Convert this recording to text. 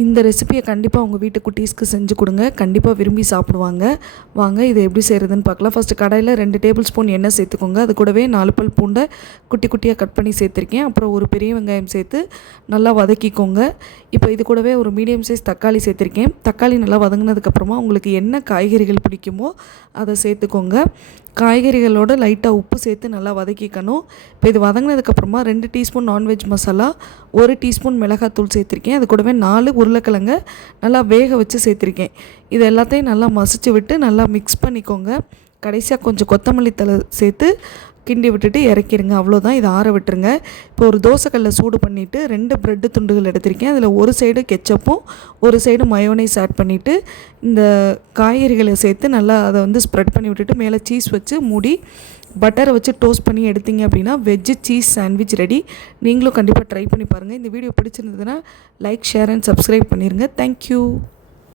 இந்த ரெசிபியை கண்டிப்பாக உங்கள் வீட்டு குட்டீஸ்க்கு செஞ்சு கொடுங்க. கண்டிப்பாக விரும்பி சாப்பிடுவாங்க. வாங்க இதை எப்படி செய்கிறதுன்னு பார்க்கலாம். ஃபஸ்ட்டு கடாயில் 2 டேபிள் ஸ்பூன் எண்ணெய் சேர்த்துக்கோங்க. அது கூடவே 4 பல் பூண்டை குட்டி குட்டியாக கட் பண்ணி சேர்த்துருக்கேன். அப்புறம் ஒரு பெரிய வெங்காயம் சேர்த்து நல்லா வதக்கிக்கோங்க. இப்போ இது கூடவே ஒரு மீடியம் சைஸ் தக்காளி சேர்த்துருக்கேன். தக்காளி நல்லா வதங்கினதுக்கப்புறமா உங்களுக்கு என்ன காய்கறிகள் பிடிக்குமோ அதை சேர்த்துக்கோங்க. காய்கறிகளோடு லைட்டாக உப்பு சேர்த்து நல்லா வதக்கிக்கணும். இப்போ இது வதங்கினதுக்கப்புறமா 2 டீஸ்பூன் நான்வெஜ் மசாலா, 1 டீஸ்பூன் மிளகாத்தூள் சேர்த்துருக்கேன். அது கூடவே 4 உருளைக்கிழங்க நல்லா வேக வச்சு சேர்த்துருக்கேன். இது எல்லாத்தையும் நல்லா மசிச்சு விட்டு நல்லா மிக்ஸ் பண்ணிக்கோங்க. கடைசியாக கொஞ்சம் கொத்தமல்லி தழை சேர்த்து கிண்டி விட்டுட்டு இறக்கிடுங்க. அவ்வளோதான். இதை ஆற விட்டுருங்க. இப்போ ஒரு தோசைக்கல்லை சூடு பண்ணிவிட்டு 2 ப்ரெட்டு துண்டுகள் எடுத்திருக்கேன். அதில் ஒரு சைடு கெச்சப்பும் ஒரு சைடு மயோனைஸ் ஆட் பண்ணிவிட்டு இந்த காய்கறிகளை சேர்த்து நல்லா அதை ஸ்ப்ரெட் பண்ணி விட்டுட்டு மேலே சீஸ் வச்சு மூடி பட்டரை வச்சு டோஸ்ட் பண்ணி எடுத்தீங்க அப்படின்னா வெஜ்ஜு சீஸ் சாண்ட்விச் ரெடி. நீங்களும் கண்டிப்பாக ட்ரை பண்ணி பாருங்கள். இந்த வீடியோ பிடிச்சிருந்ததுன்னா லைக், ஷேர் அண்ட் சப்ஸ்கிரைப் பண்ணிடுங்க. தேங்க்யூ.